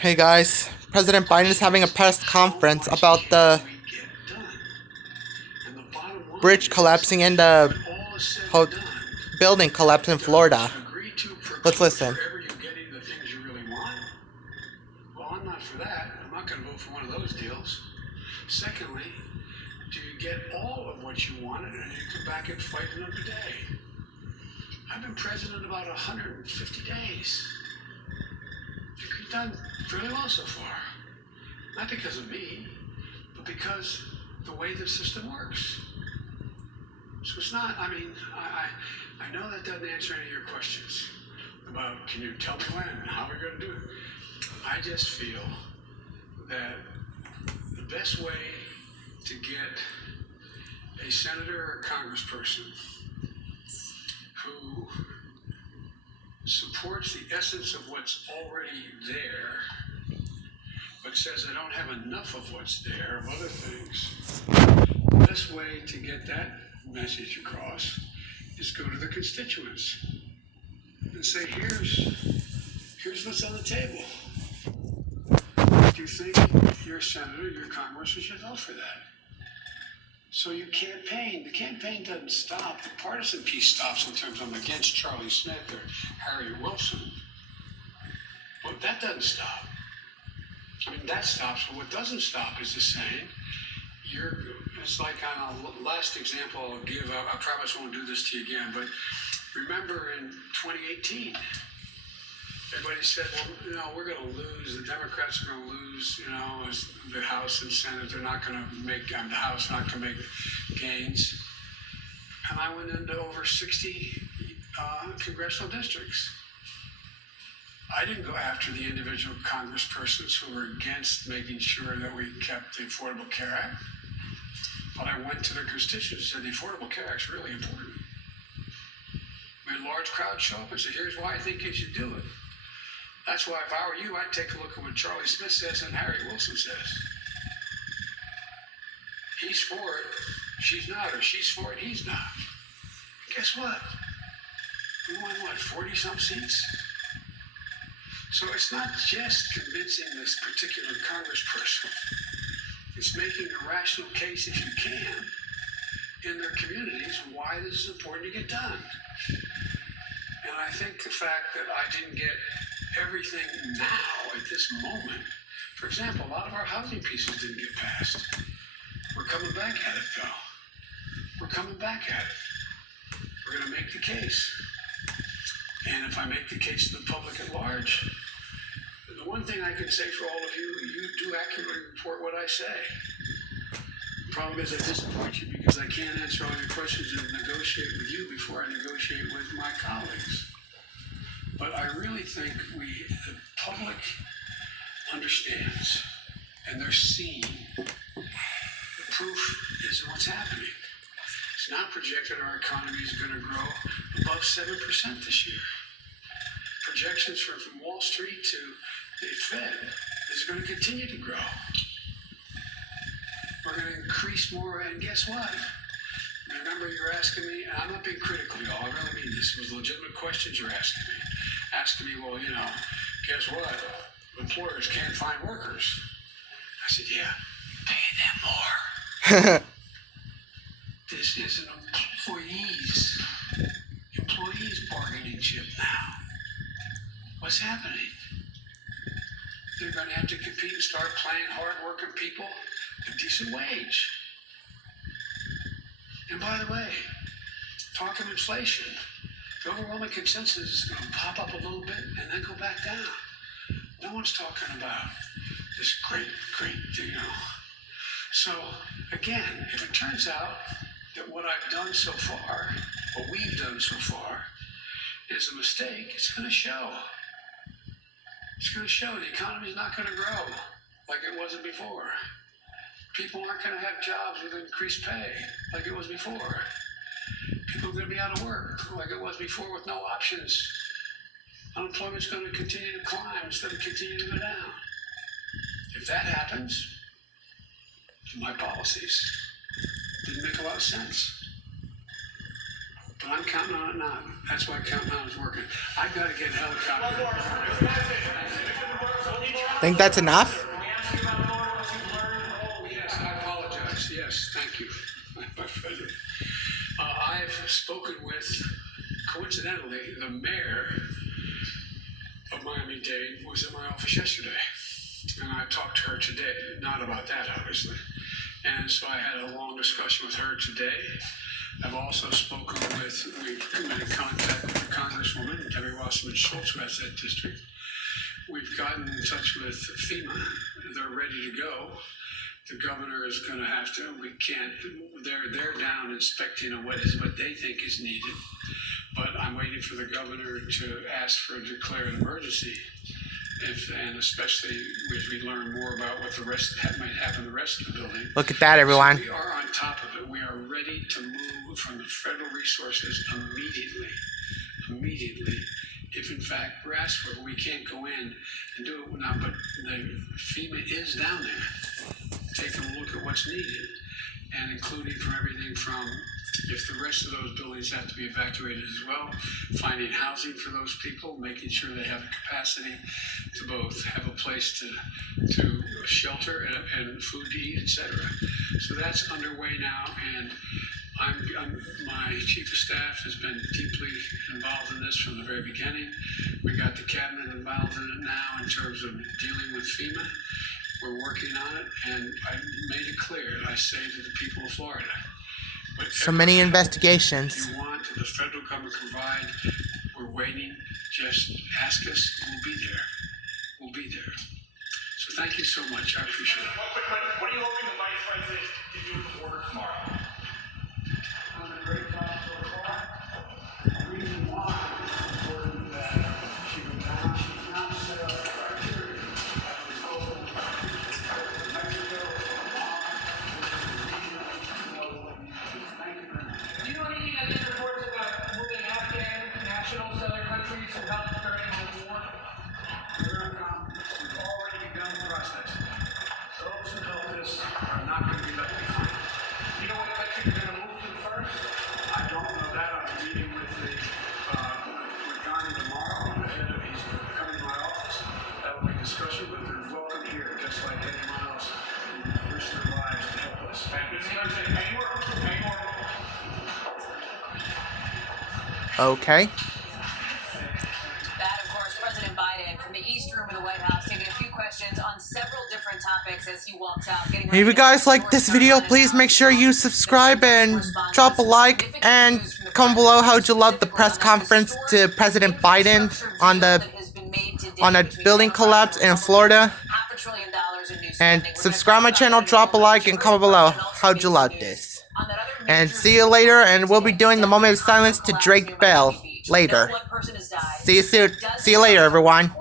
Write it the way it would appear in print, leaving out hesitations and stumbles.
Hey guys, President Biden is having a press conference about the bridge collapsing and the building collapse in Florida. Let's listen. Well, I'm not for that. I'm not going to vote for one of those deals. Secondly, do you get all of what you wanted and you come back and fight another day? I've been president about 150 days. You've done fairly well so far. Not because of me, but because the way the system works. So it's not, I know that doesn't answer any of your questions about can you tell me when and how we're going to do it. I just feel that the best way to get a senator or congressperson who supports the essence of what's already there, but says I don't have enough of what's there, of other things, the best way to get that message across is go to the constituents and say, here's what's on the table. Do you think your senator, your congressman should vote for that? So you campaign. The campaign doesn't stop. The partisan piece stops in terms of I'm against Charlie Smith or Harry Wilson. But that doesn't stop. That stops. But what doesn't stop is the saying, it's like on a last example I'll give, I promise I won't do this to you again, but remember in 2018, everybody said, well, we're going to lose, the Democrats are going to lose, as the House and Senate, they're not going to make, the House not going to make gains. And I went into over 60 congressional districts. I didn't go after the individual congresspersons who were against making sure that we kept the Affordable Care Act. But I went to their constituents and said, the Affordable Care Act is really important. We had a large crowd show up and said, here's why I think you should do it. That's why if I were you, I'd take a look at what Charlie Smith says and Harry Wilson says. He's for it, she's not, or she's for it, he's not. And guess what? We won, 40-some seats? So it's not just convincing this particular congressperson. It's making a rational case, if you can, in their communities why this is important to get done. And I think the fact that I didn't get everything now at this moment, for example, a lot of our housing pieces didn't get passed. We're coming back at it, though. We're coming back at it. We're going to make the case. And if I make the case to the public at large, the one thing I can say for all of you, you do accurately report what I say. The problem is I disappoint you because I can't answer all your questions and negotiate with you before I negotiate with my colleagues. But I really think the public understands and they're seeing. The proof is what's happening. It's now projected our economy is going to grow above 7% this year. Projections from Wall Street to the Fed is going to continue to grow. We're going to increase more, and guess what? Remember, you're asking me, and I'm not being critical, y'all. I really mean this. It was legitimate questions you're asking me. Asking me, well, guess what? Employers can't find workers. I said, yeah, pay them more. This is an employees bargaining chip now. What's happening? They're going to have to compete and start paying hard-working people a decent wage. And by the way, talk of inflation, the overwhelming consensus is going to pop up a little bit and then go back down. No one's talking about this great, So, again, if it turns out that what I've done so far, what we've done so far, is a mistake, it's going to show. It's going to show the economy's not going to grow like it wasn't before. People aren't going to have jobs with increased pay like it was before. People are going to be out of work like it was before with no options. Unemployment's going to continue to climb instead of continue to go down. If that happens, my policies didn't make a lot of sense. But I'm counting on it now. That's why counting on is working. I've got to get a helicopter. Think that's enough? Oh, yes, I apologize. Yes, thank you, my friend. I've spoken with, coincidentally, the mayor of Miami-Dade was in my office yesterday. And I talked to her today, not about that, obviously. And so I had a long discussion with her today. I've also spoken with, we've made contact with the Congresswoman, Debbie Wasserman Schultz, who has that district. We've gotten in touch with FEMA. They're ready to go. The governor is going to have to, we can't, they're down inspecting what they think is needed. But I'm waiting for the governor to ask for a declare an emergency. And especially as we learn more about what might happen in the rest of the building. Look at that, everyone. So we are on top of it. We are ready to move from the federal resources immediately. If in fact we're asked for it, we can't go in and do it now, but the FEMA is down there, taking a look at what's needed, and including from everything from if the rest of those buildings have to be evacuated as well, finding housing for those people, making sure they have the capacity to both have a place to shelter and food to eat, etc. So that's underway now, and my chief of staff has been deeply involved in this from the very beginning. We got the cabinet involved in it now in terms of dealing with FEMA. We're working on it, and I made it clear, and I say to the people of Florida, so many investigations. you want the federal government to provide, we're waiting, just ask us, we'll be there. So thank you so much, I appreciate it. What are you hoping the Vice President to do with the order tomorrow? On a great job so far. The reason why is important that she's now set up criteria that was over Mexico, Do you know anything that these reports about moving Afghan nationals to other countries and help during the war? We've already begun the process. Those who help this are not going to be left behind. You know what country you're going to move to first? I don't know that. I'm meeting with Ghani tomorrow ahead of he's coming to my office. That will be a discussion, but they're welcome here, just like anyone else who risk their lives to help us. Thank you. Any more? Okay. That, of course, President Biden from the East Room of the White House taking a few questions on several different topics as he walks out. If you guys like this video, please make sure you subscribe and drop a like, and comment below how'd you love the press conference to President Biden on a building collapse in Florida. And subscribe my channel, drop a like, and comment below how'd you love this. And see you later, and we'll be doing the moment of silence to Drake Bell later. See you soon. See you later, everyone.